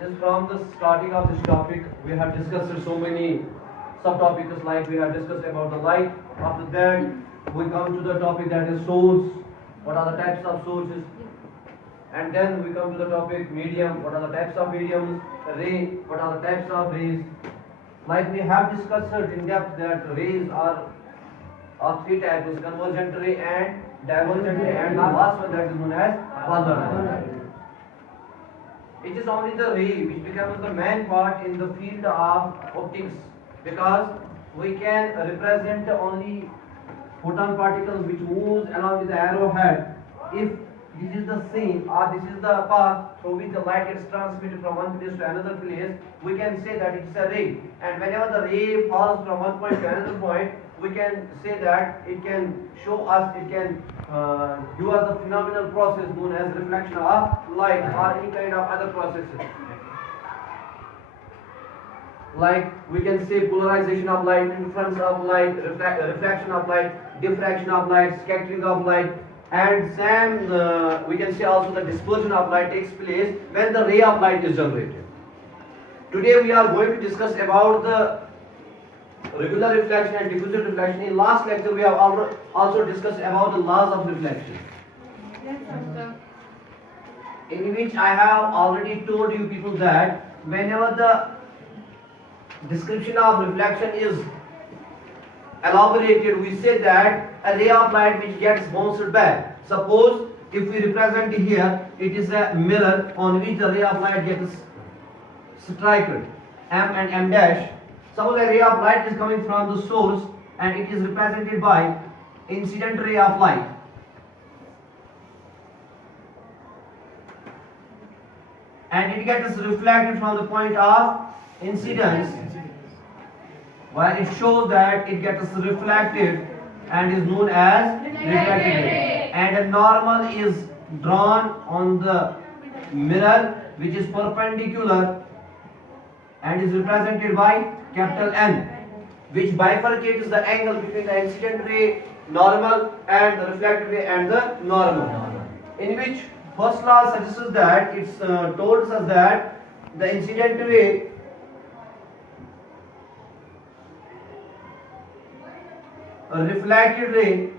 Since from the starting of this topic, we have discussed so many subtopics, like we have discussed about the light. After that, we come to the topic that is source. What are the types of sources? And then we come to the topic medium. What are the types of mediums? Ray. What are the types of rays? Like we have discussed in depth that rays are three types: convergent ray and divergent ray, and the last one that is known as quadrant ray. It is only the ray which becomes the main part in the field of optics, because we can represent only photon particles which moves along with the arrowhead. If this is the scene or this is the path through which the light is transmitted from one place to another place, we can say that it is a ray. And whenever the ray falls from one point to another point, we can say that it can show us, it can give us the phenomenal process known as reflection of light or any kind of other processes. Like we can say polarization of light, influence of light, reflection of light, diffraction of light, scattering of light, and same we can say also the dispersion of light takes place when the ray of light is generated. Today we are going to discuss about the regular reflection and diffusive reflection. In last lecture we have also discussed about the laws of reflection, in which I have already told you people that whenever the description of reflection is elaborated, we say that a ray of light which gets bounced back. Suppose if we represent here, it is a mirror on which the ray of light gets struck, M and M dash. Suppose a ray of light is coming from the source and it is represented by incident ray of light. And it gets reflected from the point of incidence, while it shows that it gets reflected and is known as reflected ray. And a normal is drawn on the mirror which is perpendicular and is represented by capital N, which bifurcates the angle between the incident ray normal and the reflected ray and the normal. In which first law suggests that it's told us that the incident ray reflected ray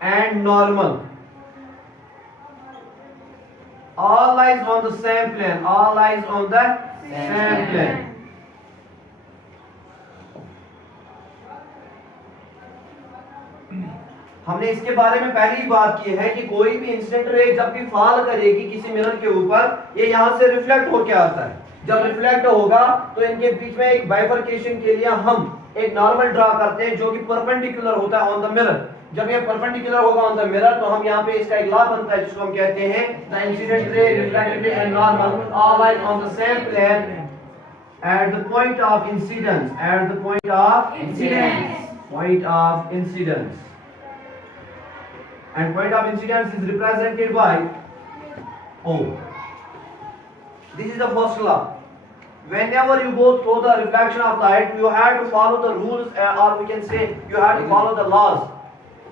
and normal all lies on the same plane, all lies on the same plane. हमने इसके बारे में पहले ही बात की है कि कोई भी इंसिडेंट रे जब भी फॉल करेगी किसी मिरर के ऊपर, ये यहाँ से रिफ्लेक्ट होके आता है. जब रिफ्लेक्ट होगा तो इनके बीच में एक बाइफरकेशन के लिए हम एक नॉर्मल ड्रा करते हैं जो कि परपेंडिकुलर होता है ऑन द मिरर. जब ये परपेंडिकुलर होगा ऑन द मिरर तो हम यहाँ पे इसका एक लॉ बनता है जिसको हम कहते हैं the incident ray, reflected ray and normal all lies on the same plane at the point of incidence, at the point of incidence. And point of incidence is represented by O. This is the first law. Whenever you go through the reflection of light, you have to follow the rules, or we can say you have to follow the laws.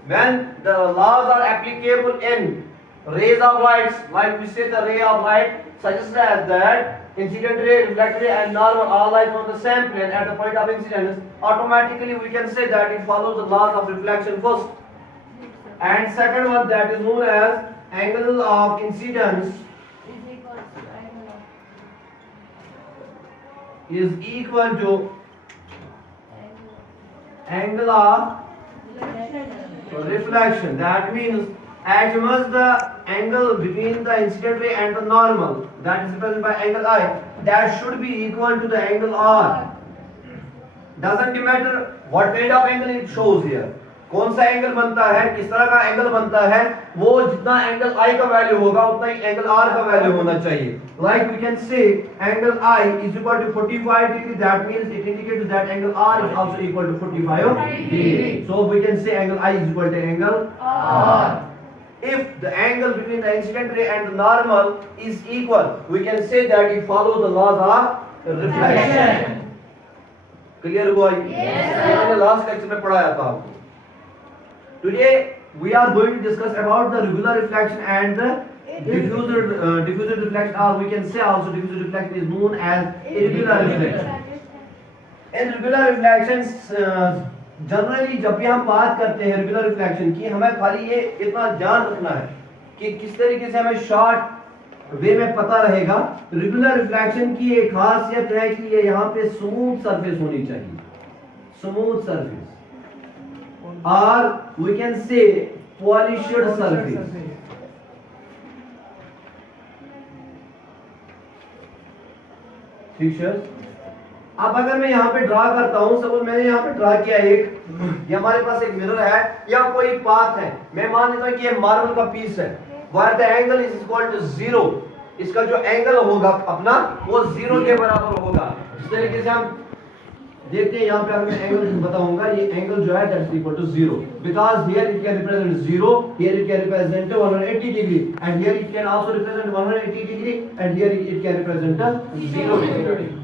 When the laws are applicable in rays of lights, like we say the ray of light suggests as that incident ray, reflected ray and normal all lies on the same plane at the point of incidence, automatically we can say that it follows the laws of reflection first. And second one, that is known as angle of incidence is equal to angle of reflection. That means as much the angle between the incident ray and the normal, that is represented by angle I, that should be equal to the angle R. Doesn't matter what kind of angle it shows here. कौन सा angle बनता है, किस तरह का angle बनता है, वो जितना एंगल I का वैल्यू होगा उतना ही एंगल R का वैल्यू होना चाहिए. Like we can say angle I is equal to 45 degree, that means it indicates that angle R is also equal to 45 degree. So we can say angle I is equal to angle R. If the angle between the incident ray and the normal is equal, we can say that it follows the laws of reflection. Clear हुआ? Yes sir. मैंने last lecture में पढ़ाया था आपको. Today we are going to discuss about the regular reflection and the diffuser reflection, or we can say also diffuser reflection is known as irregular reflection. In regular reflections generally जब भी हम बात करते हैं रेगुलर रिफ्लेक्शन की, हमें खाली ये इतना ध्यान रखना है कि किस तरीके से हमें शॉर्ट वे में पता रहेगा। रेगुलर रिफ्लेक्शन की एक खासियत है कि ये यहाँ पे स्मूथ सरफेस होनी चाहिए, स्मूथ सरफेस, और we can say polished surface. ठीक है। अब अगर मैं यहाँ पे ड्रा करता हूँ, सपोज मैंने यहाँ पे ड्रा किया एक, ये हमारे पास एक मिरर है या कोई पाथ है, मैं मान लेता हूँ कि ये मार्बल का पीस है, where the angle is equal to 0, इसका जो एंगल होगा अपना वो 0 के बराबर होगा। इस तरीके से हम देखते हैं, यहाँ पे अगर मैं एंगल बताऊंगा, ये एंगल जो है that is equal to 0, because here it can represent 0, here it can represent 180 degree, and here it can also represent 180 degree, and here it can represent 0 degree.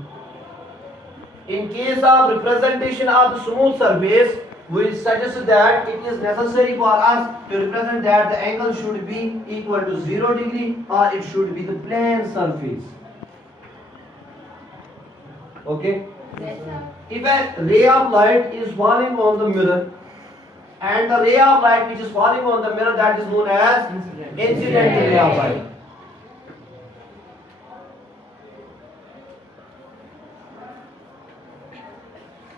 In case of representation of the smooth surface, we suggest that it is necessary for us to represent that the angle should be equal to 0 degree, or it should be the plane surface. Okay? If a ray of light is falling on the mirror, and the ray of light which is falling on the mirror, that is known as incident ray of light.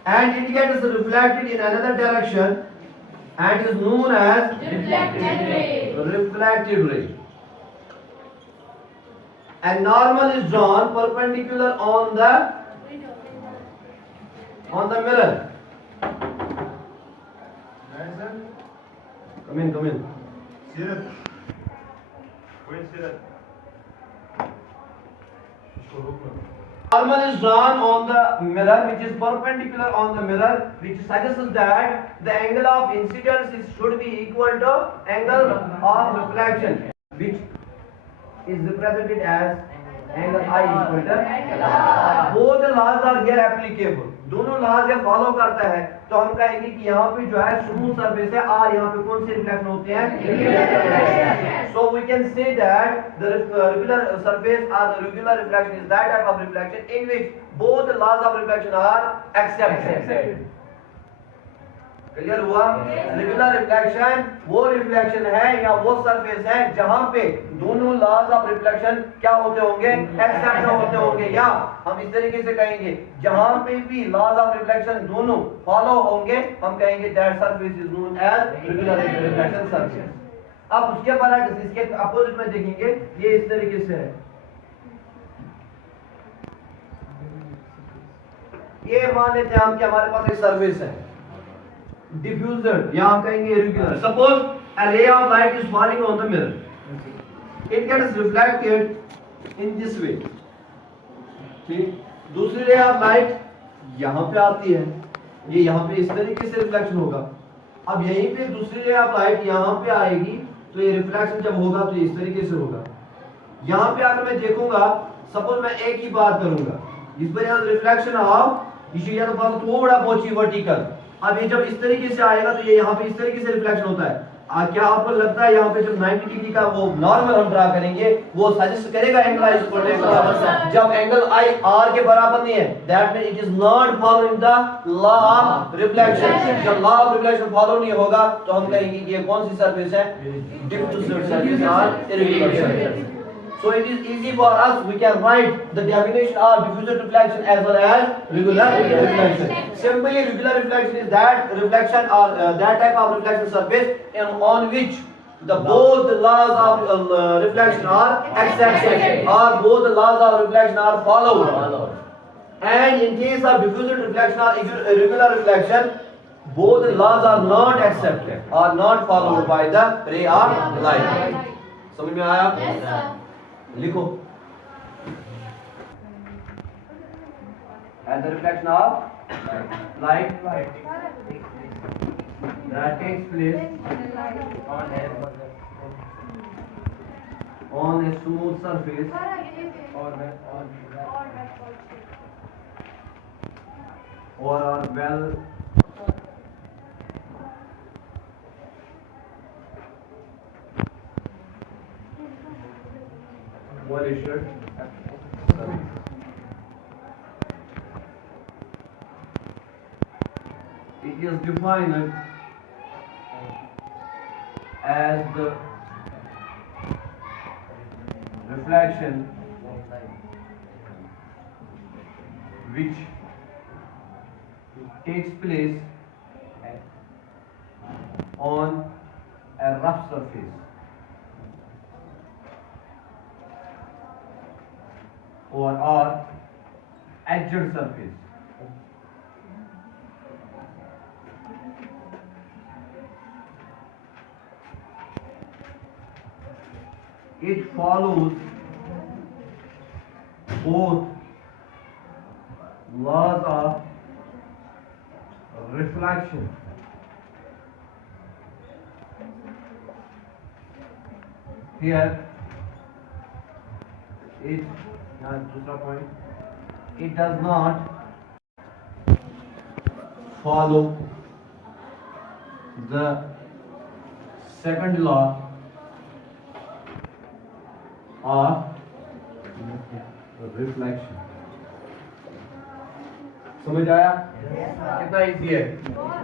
And it gets reflected in another direction and is known as reflected ray. Reflected ray. And normal is drawn perpendicular on the mirror. Come in. Sirat. Where's Sirat? Normal is drawn on the mirror, which is perpendicular on the mirror, which suggests that the angle of incidence should be equal to angle of reflection, which is represented as angle I equal to. Both the laws are here applicable. दोनों laws ये follow करता है, तो हम कहेंगे कि यहाँ पे जो है smooth surface है, और यहाँ पे कौन से रिफ्लेक्शन होते हैं? So we can say that the regular surface or the regular reflection is that type of reflection in which both the laws of reflection are accepted. Clear हुआ? रेगुलर रिफ्लेक्शन वो रिफ्लेक्शन है या वो surface है जहां पे दोनों laws of reflection क्या होते होंगे, एक्सेप्ट होते होंगे, या हम इस तरीके से कहेंगे जहां पे भी लॉज ऑफ रिफ्लेक्शन दोनों फॉलो होंगे, हम कहेंगे that surface is known as regular reflection surface. अब उसके बाद इसके अपोजिट में देखेंगे, ये इस तरीके से है, ये मान लेते हैं हम कि हमारे पास एक सरफेस है diffuser, या हम कहेंगे irregular. Suppose a ray of light is falling on the mirror, it gets reflected in this way. ठीक, दूसरी ray of light यहाँ पे आती है, ये यहाँ पे इस तरीके से रिफ्लेक्शन होगा। अब यहीं पे दूसरी ray of light यहाँ पे आएगी, तो ये रिफ्लेक्शन जब होगा तो इस तरीके से होगा। यहाँ पे अगर मैं देखूंगा, सपोज मैं एक ही बात करूंगा, इस पर यहाँ रिफ्लेक्शन आओ, इसी या तो थोड़ा बहुत वर्टिकल, अब ये जब इस तरीके से आएगा तो ये यहाँ पे इस तरीके से रिफ्लेक्शन होता है। क्या आपको लगता है यहाँ पे जब 90 डिग्री का वो नॉर्मल हम ड्रा करेंगे, वो सजेस्ट करेगा एंगल आई इक्वल टू बराबर, जब एंगल आई आर के बराबर नहीं है, that mean it is not following the law of reflection. जब लॉ ऑफ रिफ्लेक्शन फॉलो नहीं होगा तो हम कहेंगे कि ये कौन सी सरफेस है, डिफ्यूज सरफेस और irregular surface. So it is easy for us, we can write the definition of diffuser reflection as well as regular reflection. Simply regular reflection is that reflection or that type of reflection surface on which both the laws of reflection are accepted, or both the laws of reflection are followed. And in case of diffuser reflection or irregular reflection, both the laws are not accepted or not followed by the ray of light. समझ में आया? Yes, sir. लिखो, and the reflection of light that takes place on a smooth surface or well issued. It is defined as the reflection which takes place on a rough surface or edged surface. It follows both laws of reflection here it दूसरा point, it does not follow the second law of reflection. समझ आया? कितना easy है?